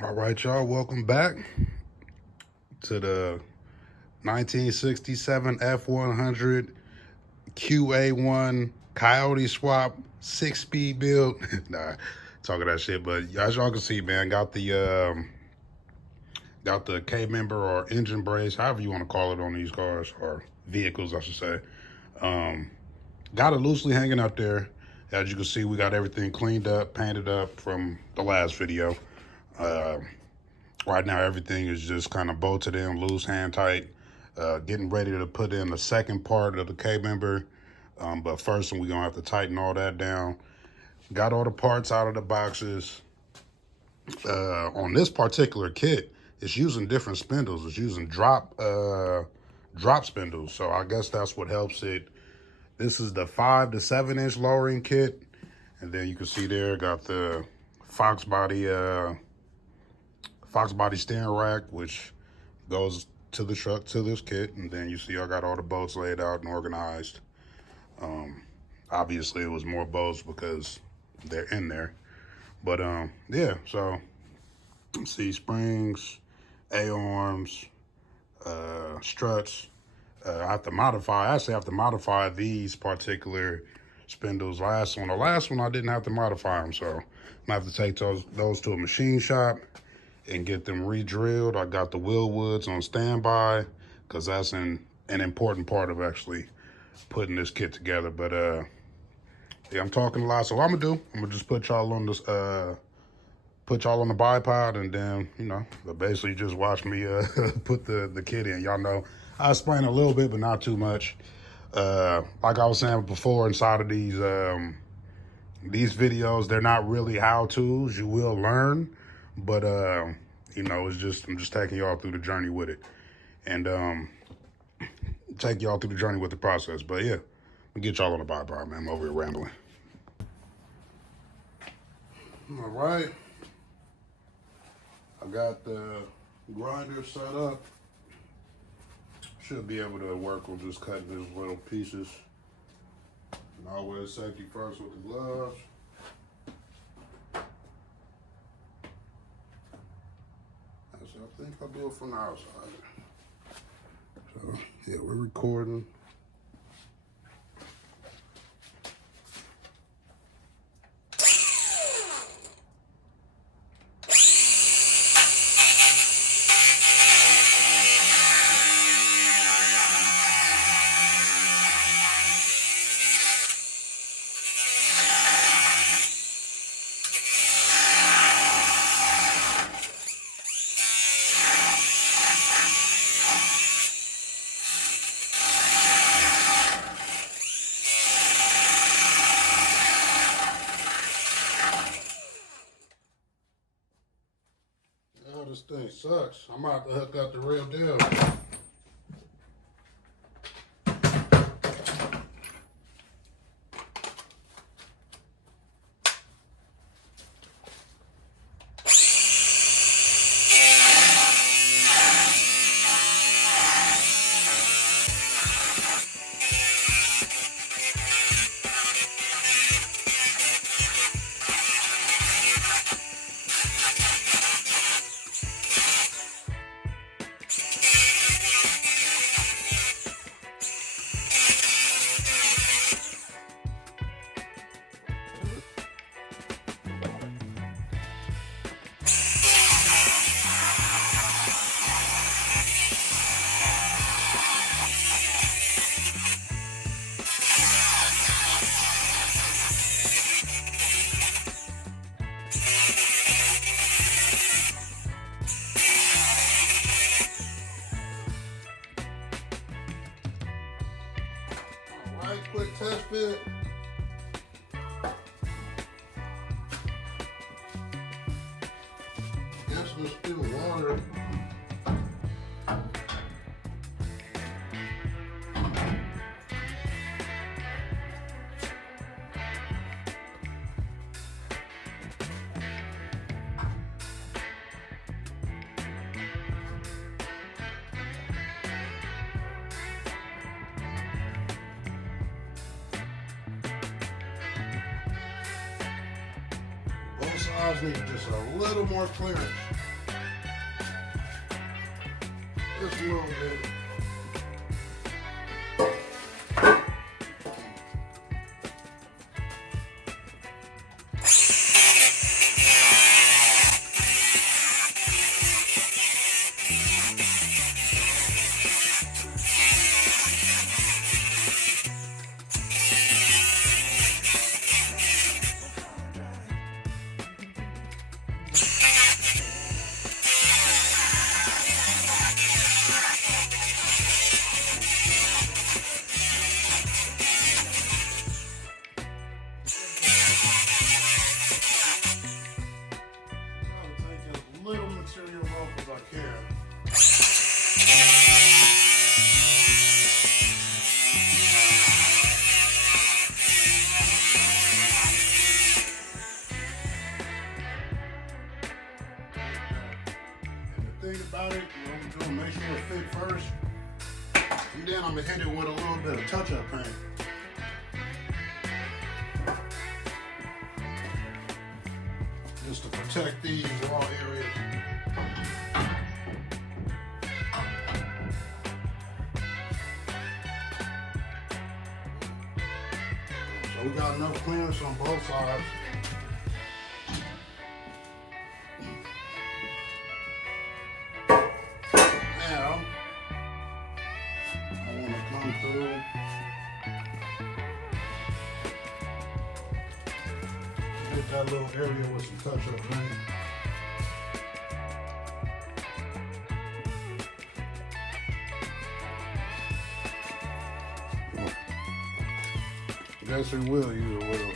All right, y'all, welcome back to the 1967 F100 Qa1 Coyote swap 6-speed build. Nah, talking that shit, but as y'all can see, man, got the K member or engine brace, however you want to call it, on these cars or vehicles, I should say. Got it loosely hanging up there. As you can see, we got everything cleaned up, painted up from the last video. Right now, everything is just kind of bolted in, loose, hand tight. Getting ready to put in the second part of the K-member. But first, we're going to have to tighten all that down. Got all the parts out of the boxes. On this particular kit, it's using different spindles. It's using drop spindles. So I guess that's what helps it. This is the 5 to 7 inch lowering kit. And then you can see there, got the Fox body steering rack, which goes to the truck, to this kit. And then you see I got all the bolts laid out and organized. Obviously it was more bolts because they're in there. But yeah, so see springs, A-arms, struts. I have to modify these particular spindles. On the last one I didn't have to modify them, so I'm gonna have to take those to a machine shop and get them re-drilled. I got the wheel woods on standby because that's an important part of actually putting this kit together. But yeah, I'm talking a lot, so what I'm gonna just put y'all on this put y'all on the bipod, and then, you know, basically just watch me put the kit in. Y'all know I explain a little bit, but not too much. Like I was saying before, inside of these videos, they're not really how-tos. You will learn, but you know, I'm just taking y'all through the journey with it, and take y'all through the journey with the process. But yeah, I'll get y'all on the bipod, man. I'm over here rambling. All right, I got the grinder set up. Should be able to work on just cutting these little pieces. And always safety first with the gloves. I think I'll do it from the outside. So yeah, we're recording. This thing sucks. I'm about to hook up the real deal. Quick test fit. Guess we're still water. Both sides need just a little more clearance. Just a little bit. About it, what I'm doing, make sure it fit first, and then I'm gonna hit it with a little bit of touch-up paint. Just to protect these raw areas. So we got enough clearance on both sides. Now, I want to come through hit that little area with some touch-up paint. Yes, we will use a little.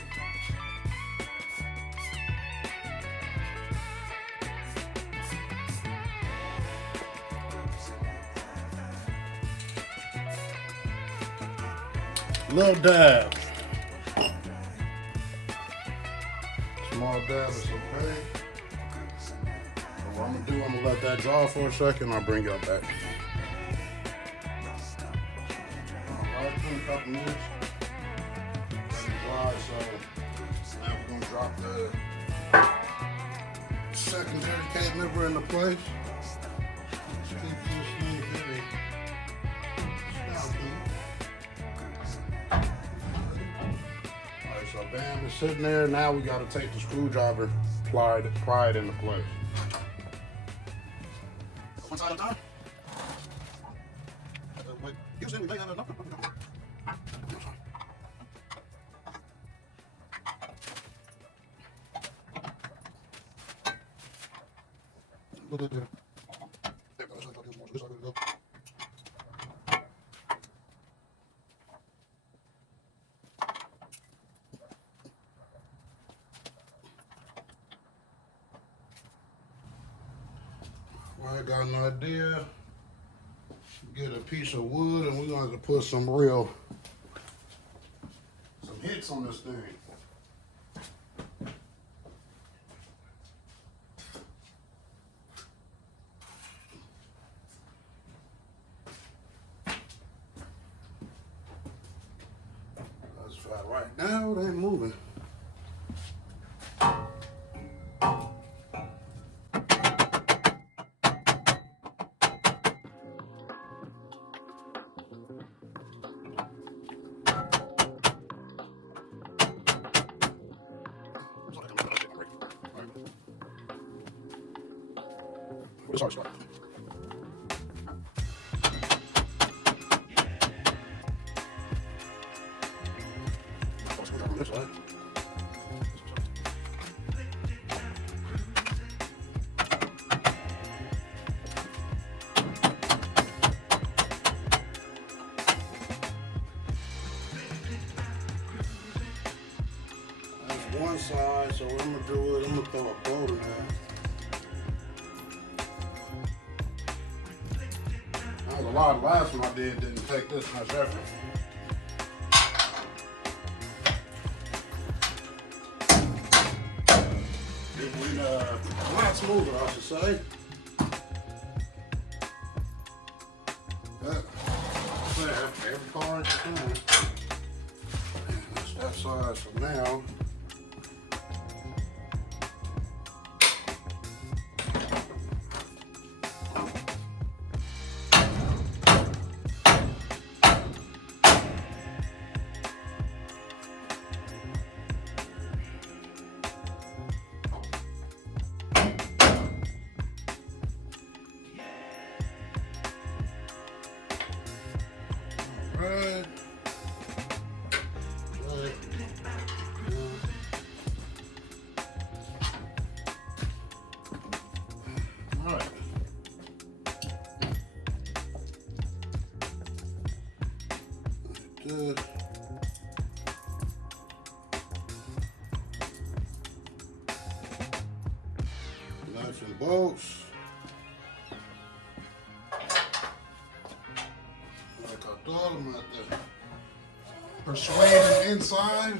Little dab. Small dab is okay. So what I'm gonna do, I'm gonna let that dry for a second. I'll bring y'all back. Alright, in a couple minutes. Let it dry, so now we're gonna drop the secondary cable liver into place. Just keep this thing heavy. So bam, it's sitting there. Now we got to take the screwdriver, pry it into place. One side at a time. I got an idea. Get a piece of wood and we're going to have to put some hits on this thing. That's fine. Right now, it ain't moving. It's hard to start. This side. That's one side, so what I'm gonna do is I'm gonna throw a bolt in there. A lot of the last one I didn't take this much effort. A lot smoother, I should say. But, every car is fine. That's that size for now. All right. Like this. Nuts and bolts. Like I thought, I'm at the persuaded inside.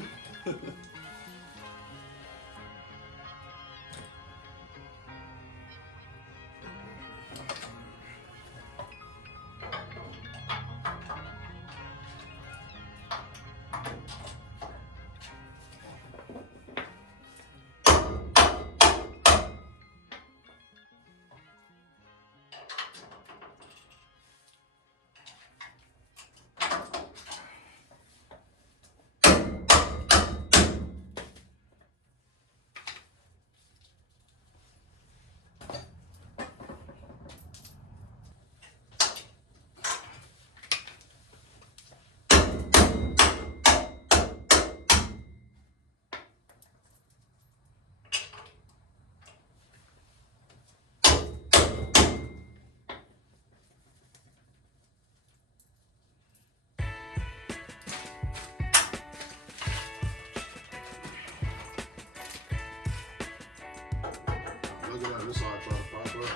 Look at that, this is how I try to pop up.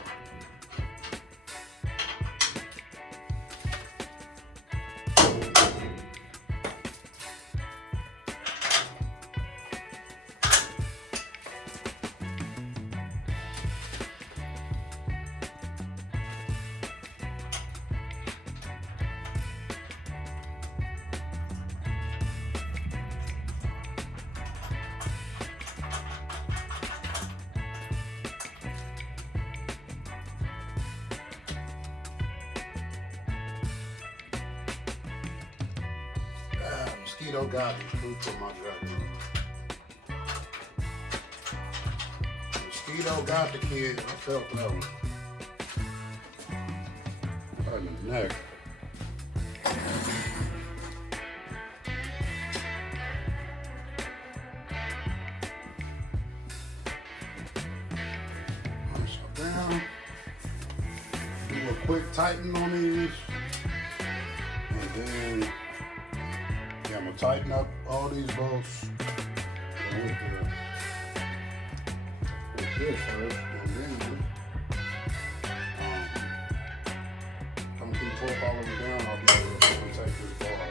Mosquito got the truth for my gut. Mosquito got the kid. I felt that one. Right in the neck. So down. Do a quick tighten on these. And then I'm gonna tighten up all these bolts with this first, and then come through torque all of them down. I'll be able to take this bolt off.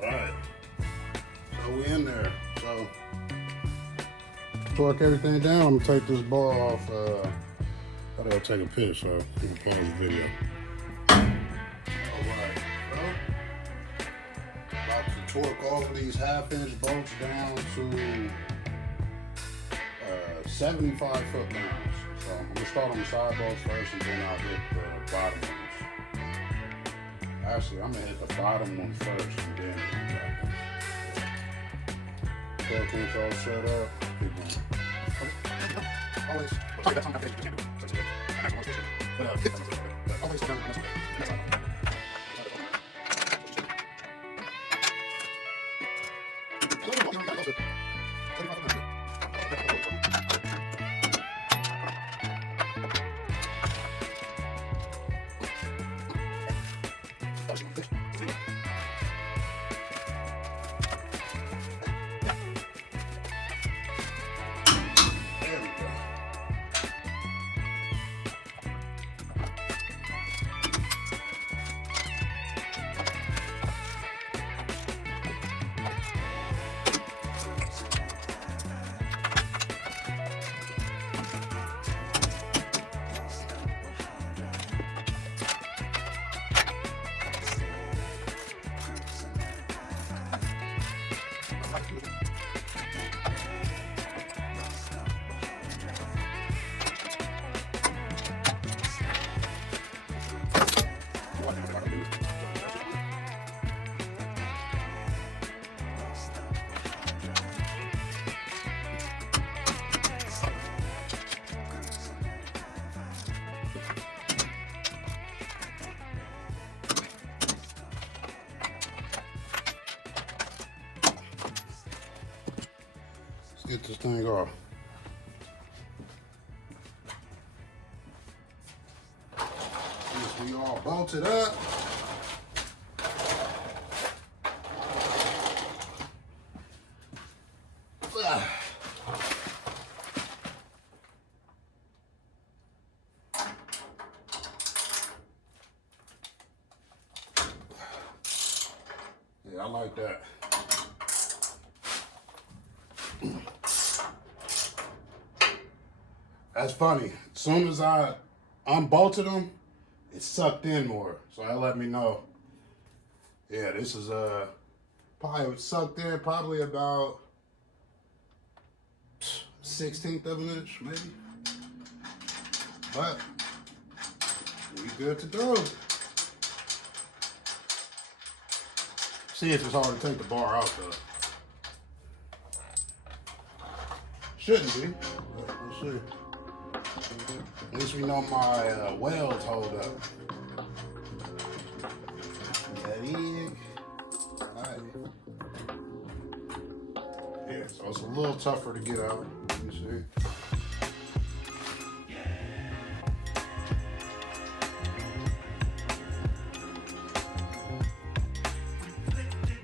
Alright, so we in there. So torque everything down. I'm gonna take this bar off. I gotta take a piss, so I'm gonna pause the video. Alright, so about to torque all of these 1/2-inch bolts down to 75 foot-pounds. So I'm gonna start on the side bolts first, and then I'll hit the bottom ones. Actually, I'm gonna hit the bottom one first, and then the top one. Torque wrench all set up. Keep going. Always. Sorry, that's on my face. You can't do it. That's good. I'm not going to but always down. That's good. get this thing off. Since we all bolted up. Yeah, I like that. That's funny. As soon as I unbolted them, it sucked in more. So that let me know. Yeah, this is probably sucked in probably about 1/16 of an inch, maybe. But we good to go. See if it's hard to take the bar out though. Shouldn't be. But let's see. At least we know my welds hold up. That is. Alright. Yeah, so it's a little tougher to get out. Let me see.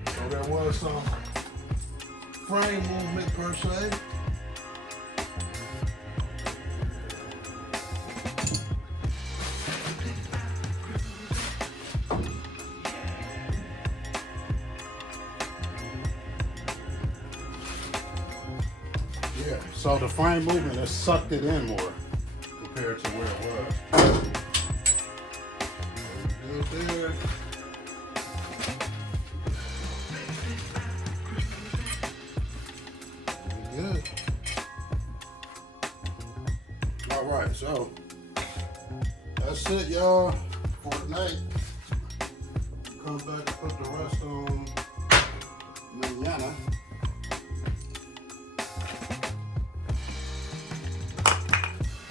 So there was some frame movement per se. Yeah, so the frame movement has sucked it in more compared to where it was. Good there. Good. All right, so that's it, y'all, for tonight. Come back and put the rest on mañana.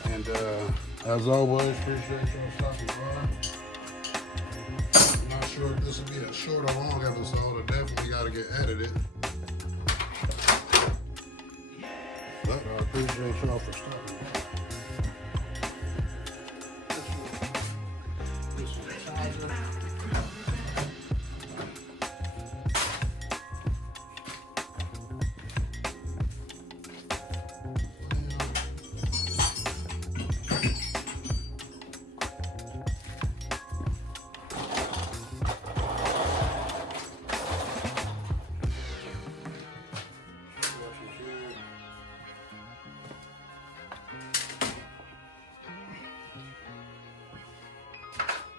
And as always, appreciate y'all stopping by. I'm not sure if this will be a short or long episode. I definitely got to get edited. But I appreciate y'all for stopping by. This is the charger.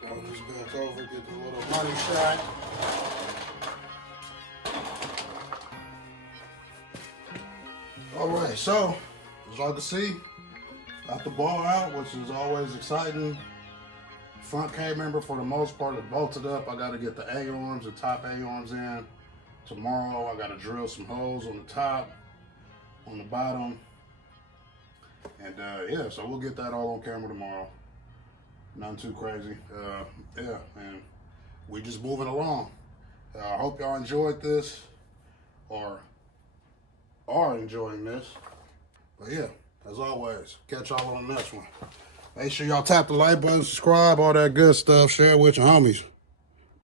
I'll just back over, get the little money shot. All right, so as y'all can see, got the ball out, which is always exciting. Front K-member for the most part is bolted up. I got to get the A-arms, the top A-arms in. Tomorrow I got to drill some holes on the top, on the bottom. And yeah, so we'll get that all on camera tomorrow. Nothing too crazy. Yeah, and we just moving along. I hope y'all enjoyed this or are enjoying this. But yeah, as always, catch y'all on the next one. Make sure y'all tap the like button, subscribe, all that good stuff. Share it with your homies.